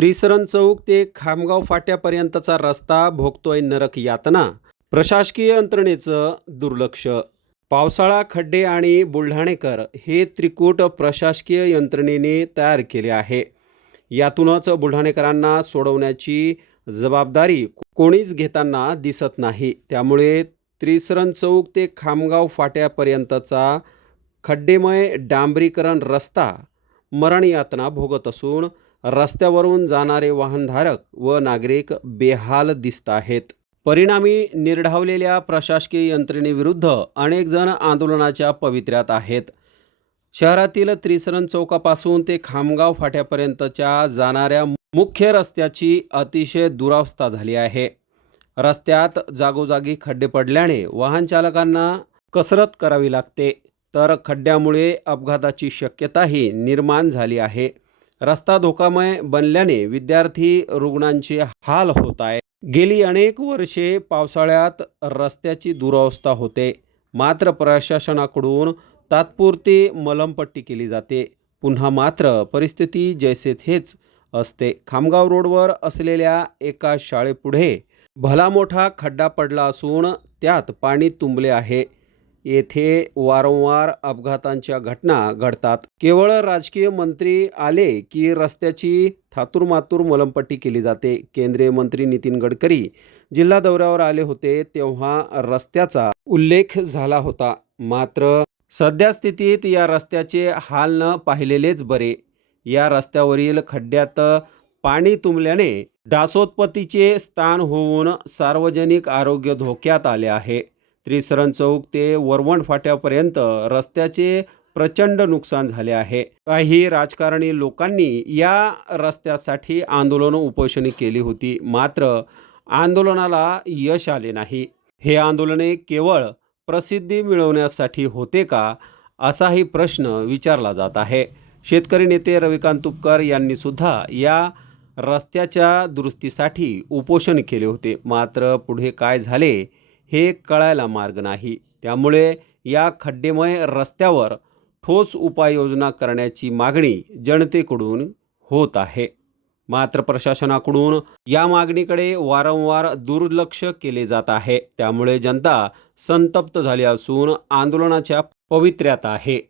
त्रिसरण चौक ते खामगाव फाट्यापर्यंतचा रस्ता भोगतोय नरक यातना. प्रशासकीय यंत्रणेचं दुर्लक्ष. पावसाळा खड्डे आणि बुलढाणेकर हे त्रिकूट प्रशासकीय यंत्रणेने तयार केले आहे. यातूनच बुलढाणेकरांना सोडवण्याची जबाबदारी कोणीच घेताना दिसत नाही. त्यामुळे त्रिसरण चौक ते खामगाव फाट्यापर्यंतचा खड्डेमय डांबरीकरण रस्ता मरणयातना भोगत असून रस्त्यावरून जाणारे वाहनधारक व नागरिक बेहाल दिसत आहेत. परिणामी निर्ढावलेल्या प्रशासकीय यंत्रणेविरुद्ध अनेक जण आंदोलनाच्या पवित्र्यात आहेत. शहरातील त्रिसरण चौकापासून ते खामगाव फाट्यापर्यंतच्या जाणाऱ्या मुख्य रस्त्याची अतिशय दुरावस्था झाली आहे. रस्त्यात जागोजागी खड्डे पडल्याने वाहनचालकांना कसरत करावी लागते. तर खड्ड्यामुळे अपघाताची शक्यताही निर्माण झाली आहे. रस्ता धोकामय बनल्याने विद्यार्थी रुग्णांचे हाल होत आहे गेली अनेक वर्षे पावसाळ्यात रस्त्याची दुरावस्था होते. मात्र प्रशासनाकडून तात्पुरती मलमपट्टी केली जाते. पुन्हा मात्र परिस्थिती जैसे थेच असते. खामगाव रोडवर असलेल्या एका शाळेपुढे भला मोठा खड्डा पडला असून त्यात पाणी तुंबले आहे. येथे वारंवार अपघातांच्या घटना घडतात. केवळ राजकीय मंत्री आले की रस्त्याची थातुरमातूर मलमपट्टी केली जाते. केंद्रीय मंत्री नितीन गडकरी जिल्हा दौऱ्यावर आले होते तेव्हा रस्त्याचा उल्लेख झाला होता. मात्र सध्या स्थितीत या रस्त्याचे हाल न पाहिलेलेच बरे. या रस्त्यावरील खड्ड्यात पाणी तुंबल्याने डासोत्पत्तीचे स्थान होऊन सार्वजनिक आरोग्य धोक्यात आले आहे. त्रिसरण चौक ते वरवण फाट्यापर्यंत रस्त्याचे प्रचंड नुकसान झाले आहे. काही राजकारणी लोकांनी या रस्त्यासाठी आंदोलन उपोषणे केली होती. मात्र आंदोलनाला यश आले नाही. हे आंदोलने केवळ प्रसिद्धी मिळवण्यासाठी होते का असाही प्रश्न विचारला जात आहे. शेतकरी नेते रविकांत तुपकर यांनी सुद्धा या रस्त्याच्या दुरुस्तीसाठी उपोषण केले होते. मात्र पुढे काय झाले हे कळायला मार्ग नाही. त्यामुळे या खड्डेमय रस्त्यावर ठोस उपाययोजना करण्याची मागणी जनतेकडून होत आहे. मात्र प्रशासनाकडून या मागणीकडे वारंवार दुर्लक्ष केले जात आहे. त्यामुळे जनता संतप्त झाली असून आंदोलनाच्या पवित्र्यात आहे.